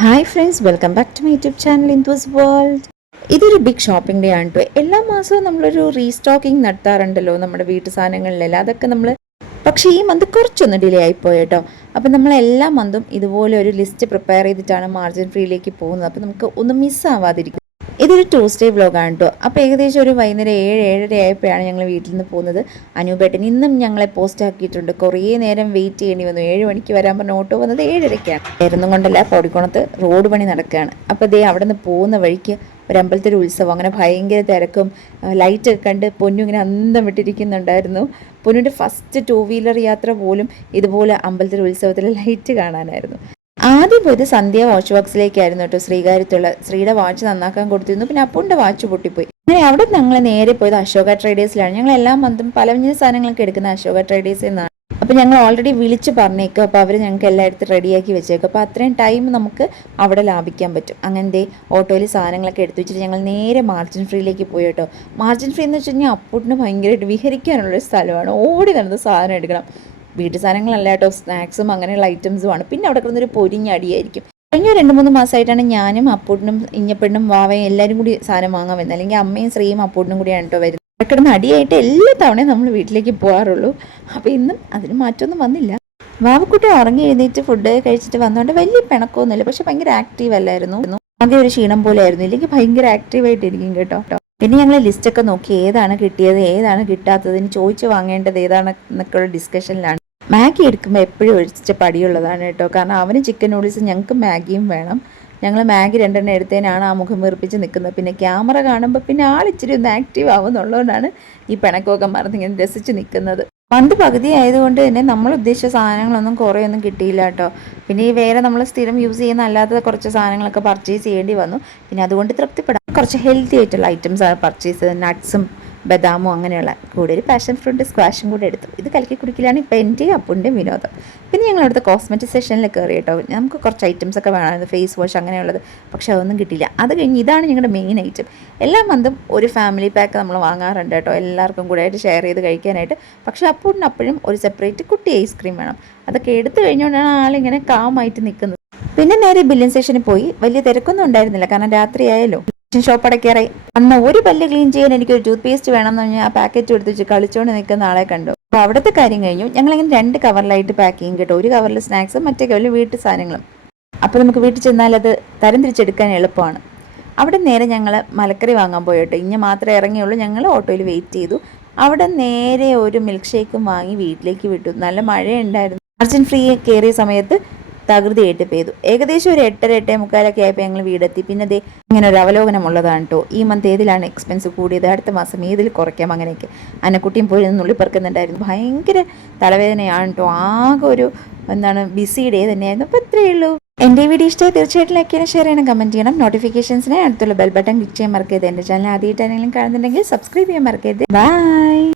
Hi friends, welcome back to my YouTube channel Indu's world. ഇതൊരു big shopping day ആണ് കേട്ടോ. എല്ലാ മാസവും നമ്മളൊരു റീസ്റ്റോക്കിംഗ് നടത്താറുണ്ടല്ലോ നമ്മുടെ വീട്ടു സാധനങ്ങളിലെല്ലാം. അതൊക്കെ നമ്മൾ പക്ഷേ ഈ മന്ത് കുറച്ചൊന്ന് ഡിലേ ആയിപ്പോയി കേട്ടോ. അപ്പം നമ്മൾ എല്ലാ മന്തും ഇതുപോലെ ഒരു ലിസ്റ്റ് പ്രിപ്പയർ ചെയ്തിട്ടാണ് മാർജിൻ ഫ്രീയിലേക്ക് പോകുന്നത്. അപ്പം നമുക്ക് ഒന്ന് മിസ്സാവാതിരിക്കും. ഇതൊരു ട്യൂസ്ഡേ വ്ലോഗാണ് കേട്ടോ. അപ്പോൾ ഏകദേശം ഒരു വൈകുന്നേരം 7-7:30 ആയപ്പോഴാണ് ഞങ്ങൾ വീട്ടിൽ നിന്ന് പോകുന്നത്. അനൂപേട്ടൻ ഇന്നും ഞങ്ങളെ പോസ്റ്റ് ആക്കിയിട്ടുണ്ട്. കുറേ നേരം വെയിറ്റ് ചെയ്യേണ്ടി വന്നു. 7 മണിക്ക് വരാൻ പറഞ്ഞ ഓട്ടോ വന്നത് 7:30ക്കാണ്. ആയിരുന്നു കൊണ്ടല്ല, പൗടിക്കുണത്ത് റോഡ് പണി നടക്കുകയാണ്. അപ്പോൾ ദേ അവിടെ നിന്ന് പോകുന്ന വഴിക്ക് ഒരു അമ്പലത്തിൽ ഉത്സവം, അങ്ങനെ ഭയങ്കര തിരക്കും ലൈറ്റ് ഒക്കെ കണ്ട് പൊന്നു ഇങ്ങനെ അന്തം വിട്ടിരിക്കുന്നുണ്ടായിരുന്നു. പൊന്നുവിൻ്റെ ഫസ്റ്റ് 2 വീലർ യാത്ര പോലും ഇതുപോലെ അമ്പലത്തിൽ ഉത്സവത്തിൽ ലൈറ്റ് കാണാനായിരുന്നു. ആദ്യം പോയത് സന്ധ്യ വാച്ച് ബോക്സിലേക്കായിരുന്നു കേട്ടോ. ശ്രീകാര്യത്തുള്ള ശ്രീയുടെ വാച്ച് നന്നാക്കാൻ കൊടുത്തിരുന്നു. പിന്നെ അപ്പുവിൻ്റെ വാച്ച് പൊട്ടിപ്പോയി. അങ്ങനെ അവിടെ ഞങ്ങൾ നേരെ പോയത് അശോക ട്രേഡേഴ്സിലാണ്. ഞങ്ങൾ എല്ലാ മന്തും പലവ്യഞ്ജന സാധനങ്ങളൊക്കെ എടുക്കുന്ന അശോക ട്രേഡേഴ്സിൽ നിന്നാണ്. അപ്പോൾ ഞങ്ങൾ ഓൾറെഡി വിളിച്ച് പറഞ്ഞേക്കും. അപ്പോൾ അവർ ഞങ്ങൾക്ക് എല്ലായിടത്തും റെഡിയാക്കി വെച്ചേക്കും. അപ്പോൾ അത്രയും ടൈം നമുക്ക് അവിടെ ലാഭിക്കാൻ പറ്റും. അങ്ങനത്തെ ഓട്ടോയിൽ സാധനങ്ങളൊക്കെ എടുത്തു വെച്ചിട്ട് ഞങ്ങൾ നേരെ മാർജിൻ ഫ്രീയിലേക്ക് പോയി കേട്ടോ. മാർജിൻ ഫ്രീ എന്ന് വെച്ച് കഴിഞ്ഞാൽ അപ്പൂട്ടിന് ഭയങ്കരമായിട്ട് വിഹരിക്കാനുള്ളൊരു സ്ഥലമാണ്. ഓടി നടന്ന് സാധനം എടുക്കണം. വീട്ടു സാധനങ്ങളല്ല കേട്ടോ, സ്നാക്സും അങ്ങനെയുള്ള ഐറ്റംസുമാണ്. പിന്നെ അവിടെ കിടന്നൊരു പൊരിഞ്ഞ അടിയായിരിക്കും. കഴിഞ്ഞ 2-3 മാസമായിട്ടാണ് ഞാനും അപ്പൂട്ടിനും ഇഞ്ഞപ്പെണ്ണും വാവയും എല്ലാവരും കൂടി സാധനം വാങ്ങാൻ വരുന്നത്. അല്ലെങ്കിൽ അമ്മയും ശ്രീയും അപ്പൂട്ടിനും കൂടിയാണ് കേട്ടോ വരുന്നത്. അവിടെ കിടന്ന് അടിയായിട്ട് എല്ലാ തവണയും നമ്മൾ വീട്ടിലേക്ക് പോകാറുള്ളൂ. അപ്പോൾ ഇന്നും അതിന് മാറ്റമൊന്നും വന്നില്ല. വാവക്കുട്ടി ഉറങ്ങി എഴുന്നേറ്റ് ഫുഡ് കഴിച്ചിട്ട് വന്നുകൊണ്ട് വലിയ പിണക്കമൊന്നുമില്ല. പക്ഷെ ഭയങ്കര ആക്റ്റീവ് അല്ലായിരുന്നു. ആകെ ഒരു ക്ഷീണം പോലെ ആയിരുന്നു. ഇല്ലെങ്കിൽ ഭയങ്കര ആക്റ്റീവായിട്ടിരിക്കും കേട്ടോ. പിന്നെ ഞങ്ങൾ ലിസ്റ്റൊക്കെ നോക്കി ഏതാണ് കിട്ടിയത് ഏതാണ് കിട്ടാത്തതിന് ചോദിച്ച് വാങ്ങേണ്ടത് ഏതാണ് എന്നൊക്കെയുള്ള ഡിസ്കഷനിലാണ്. മാഗി എടുക്കുമ്പോൾ എപ്പോഴും ഒഴിച്ച പടിയുള്ളതാണ് കേട്ടോ. കാരണം അവന് ചിക്കൻ നൂഡിൽസ്, ഞങ്ങൾക്ക് മാഗിയും വേണം. ഞങ്ങൾ മാഗി 2 എടുത്തതിനാണ് ആ മുഖം വീർപ്പിച്ച് നിൽക്കുന്നത്. പിന്നെ ക്യാമറ കാണുമ്പോൾ പിന്നെ ആളിച്ചിരി ഒന്ന് ആക്റ്റീവ് ആവുന്നുള്ളതുകൊണ്ടാണ് ഈ പിണക്കമൊക്കെ മറന്നിങ്ങനെ രസിച്ച് നിൽക്കുന്നത്. മന്ത് പകുതി ആയതുകൊണ്ട് തന്നെ നമ്മൾ ഉദ്ദേശിച്ച സാധനങ്ങളൊന്നും കുറേയൊന്നും കിട്ടിയില്ല കേട്ടോ. പിന്നെ ഈ വേറെ നമ്മൾ സ്ഥിരം യൂസ് ചെയ്യുന്ന അല്ലാത്ത കുറച്ച് സാധനങ്ങളൊക്കെ പർച്ചേസ് ചെയ്യേണ്ടി വന്നു. പിന്നെ അതുകൊണ്ട് തൃപ്തിപ്പെടാം. കുറച്ച് ഹെൽത്തി ആയിട്ടുള്ള ഐറ്റംസാണ് പർച്ചേസ് ചെയ്തത്. നട്ട്സും ബദാമും അങ്ങനെയുള്ള കൂടെ ഒരു പാഷൻ ഫ്രൂട്ട് സ്ക്വാഷും കൂടെ എടുത്തു. ഇത് കലക്കി കുടിക്കലാണ് ഇപ്പം എൻ്റെയും അപ്പുൻ്റെയും വിനോദം. പിന്നെ ഞങ്ങൾ അവിടുത്തെ കോസ്മെറ്റിക് സെക്ഷനിൽ കയറി കേട്ടോ. നമുക്ക് കുറച്ച് ഐറ്റംസ് ഒക്കെ വേണമായിരുന്നു, ഫേസ് വാഷ് അങ്ങനെയുള്ളത്. പക്ഷെ അതൊന്നും കിട്ടിയില്ല. അത് കഴിഞ്ഞ് ഇതാണ് ഞങ്ങളുടെ മെയിൻ ഐറ്റം. എല്ലാ മന്തും ഒരു ഫാമിലി പാക്ക് നമ്മൾ വാങ്ങാറുണ്ട് കേട്ടോ, എല്ലാവർക്കും കൂടെ ആയിട്ട് ഷെയർ ചെയ്ത് കഴിക്കാനായിട്ട്. പക്ഷേ അപ്പൂട്ടിന് അപ്പോഴും ഒരു സെപ്പറേറ്റ് കുട്ടി ഐസ്ക്രീം വേണം. അതൊക്കെ എടുത്തു കഴിഞ്ഞുകൊണ്ടാണ് ആളിങ്ങനെ കാമായിട്ട് നിൽക്കുന്നത്. പിന്നെ നേരെ ബില്ലിംഗ് സെക്ഷനിൽ പോയി. വലിയ തിരക്കൊന്നും ഉണ്ടായിരുന്നില്ല, കാരണം രാത്രിയായല്ലോ. ഷോപ്പ് അടയ്ക്കാറായി. അന്ന് ഒരു പല്ല് ക്ലീൻ ചെയ്യാൻ എനിക്കൊരു ടൂത്ത് പേസ്റ്റ് വേണമെന്ന് പറഞ്ഞാൽ ആ പാക്കറ്റ് എടുത്ത് വെച്ച് കളിച്ചുകൊണ്ട് നിൽക്കുന്ന ആളെ കണ്ടു. അപ്പോൾ അവിടുത്തെ കാര്യം കഴിഞ്ഞു. ഞങ്ങളിങ്ങനെ 2 കവറിലായിട്ട് പാക്ക് ചെയ്യും കേട്ടോ. ഒരു കവറിൽ സ്നാക്സും മറ്റേ കവറിൽ വീട്ടു സാധനങ്ങളും. അപ്പോൾ നമുക്ക് വീട്ടിൽ ചെന്നാൽ അത് തരം തിരിച്ചെടുക്കാൻ എളുപ്പമാണ്. അവിടെ നേരെ ഞങ്ങൾ മലക്കറി വാങ്ങാൻ പോയി കേട്ടോ. ഇനി മാത്രമേ ഇറങ്ങിയുള്ളൂ. ഞങ്ങൾ ഓട്ടോയിൽ വെയിറ്റ് ചെയ്തു. അവിടെ നേരെ ഒരു മിൽക്ക് ഷേക്കും വാങ്ങി വീട്ടിലേക്ക് വിട്ടു. നല്ല മഴയുണ്ടായിരുന്നു. മാർജിൻ ഫ്രീ കയറിയ സമയത്ത് തകൃതിയായിട്ട് പെയ്തു. ഏകദേശം ഒരു 8-8:45 ആയപ്പോൾ ഞങ്ങൾ വീടെത്തി. പിന്നെ ദേ ഇങ്ങനെ ഒരു അവലോകനമുള്ളതാണ് കേട്ടോ. ഈ മന്ത് ഏതിലാണ് എക്സ്പെൻസ് കൂടിയത്, അടുത്ത മാസം ഏതിൽ കുറയ്ക്കാം, അങ്ങനെയൊക്കെ. അന്നക്കുട്ടിയും പോയി നുള്ളി പെറുക്കുന്നുണ്ടായിരുന്നു. ഭയങ്കര തലവേദനയാണ് കേട്ടോ. ആകെ ഒരു ബിസി ഡേ തന്നെയായിരുന്നു. അപ്പോൾ ഇത്രയേ ഉള്ളൂ. എൻ്റെ വീഡിയോ ഇഷ്ടമായി തീർച്ചയായിട്ടും ലൈക്ക് ചെയ്യണം, ഷെയർ ചെയ്യണം, കമൻറ്റ് ചെയ്യണം. നോട്ടിഫിക്കേഷൻസിനെ അടുത്തുള്ള ബെൽ ബട്ടൺ ക്ലിക്ക് ചെയ്യാൻ മറക്കരുത്. എൻ്റെ ചാനൽ ആദ്യമായിട്ട് ആരെങ്കിലും കാണുന്നുണ്ടെങ്കിൽ സബ്സ്ക്രൈബ് ചെയ്യാൻ മറക്കരുത്. ബൈ.